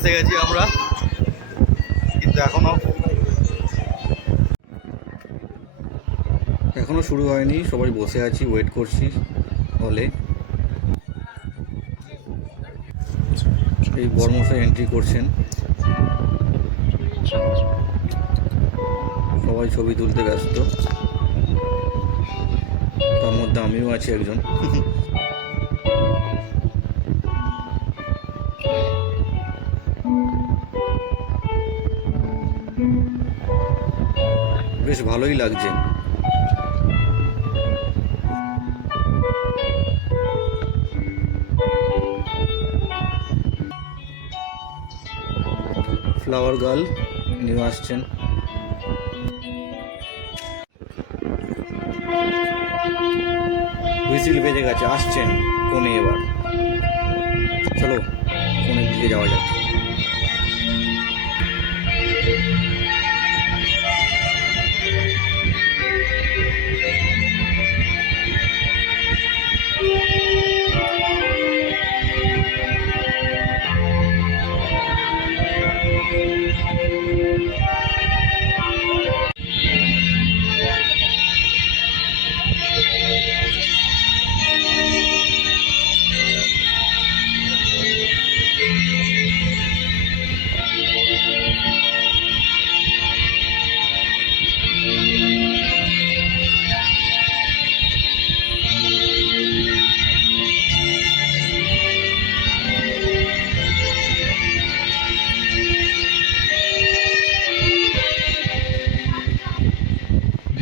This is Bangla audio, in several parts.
এসে গেছি আমরা। কিন্তু এখনও এখনও শুরু হয়নি, সবাই বসে আছি ওয়েট করছি হলে এই বর্মশাই এন্ট্রি করছেন। সবাই ছবি তুলতে ব্যস্ত। তার মধ্যে আমিও আছি একজন। বেশ ভালোই লাগছে। ফ্লাওয়ার গার্ল নিয়ে আসছেন। হুইসিল বেজে গেছে, আসছেন কোণে এবার। চলো, কোণের দিকে যাওয়া যাক।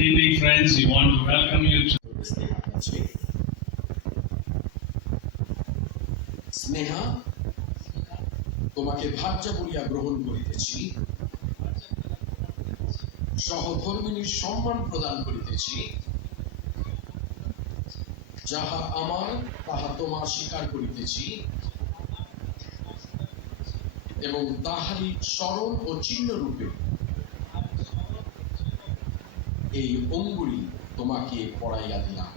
Evening, friends. We want to welcome you to this আছে স্নেহা তোমাকে ভার্যা বলিয়া গ্রহণ করিতেছি সহধর্মিনীর সম্মান প্রদান করিতেছি যাহা আমার তাহা তোমার স্বীকার করিতেছি এবং তাহারই স্মরণ ও চিহ্ন রূপে এই অঙ্গুলি তোমাকে পড়াইয়া দিলাম।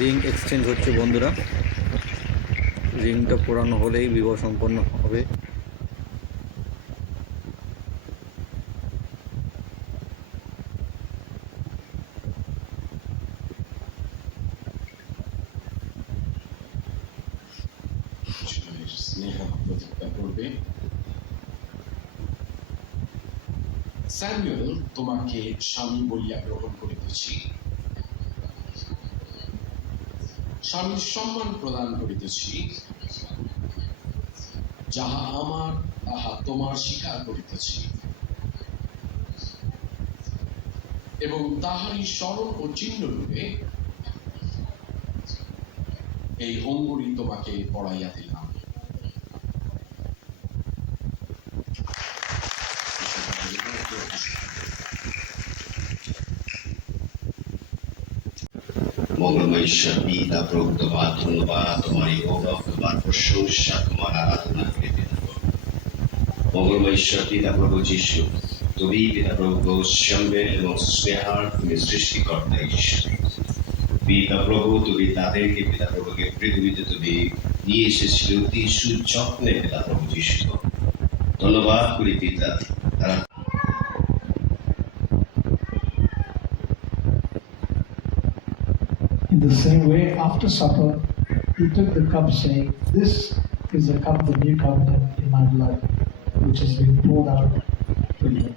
রিং এক্সচেঞ্জ হচ্ছে বন্ধুরা। রিংটা পোড়ানো হলেই বিবাহ সম্পন্ন হবে। স্নেহা প্রতিজ্ঞা করবে স্যামুয়েল তোমাকে স্বামী বলিয়া গ্রহণ করিতেছি। স্বামীর সম্মান প্রদান করিতেছি, যাহা আমার, তাহা তোমার স্বীকার করিতেছি। এবং তাহারই স্মরণ ও চিহ্ন রূপে এই অঙ্গুরি তোমাকে পড়াইয়া দিলাম। মঙ্গলময় ঈশ্বর পিতা প্রভু তোমার ধন্যবাদ তোমার এই গৌরব তোমার প্রশংসা, তোমার আরাধনা করে পিতা প্রভু। পিতা প্রভু যিশু, তুমি পিতা প্রভু গৌসম্যের এবং স্নেহার তুমি সৃষ্টিকর্তা ঈশ্বর পিতা প্রভু তুমি তাদেরকে পিতা প্রভুকে পৃথিবীতে তুমি নিয়ে এসেছিলে অতি সুযত্নে পিতা প্রভু যিশু ধন্যবাদ করি পিতা, তারা In the same way, after supper, he took the cup, saying, This is the cup, the new covenant in my blood, which has been poured out for you.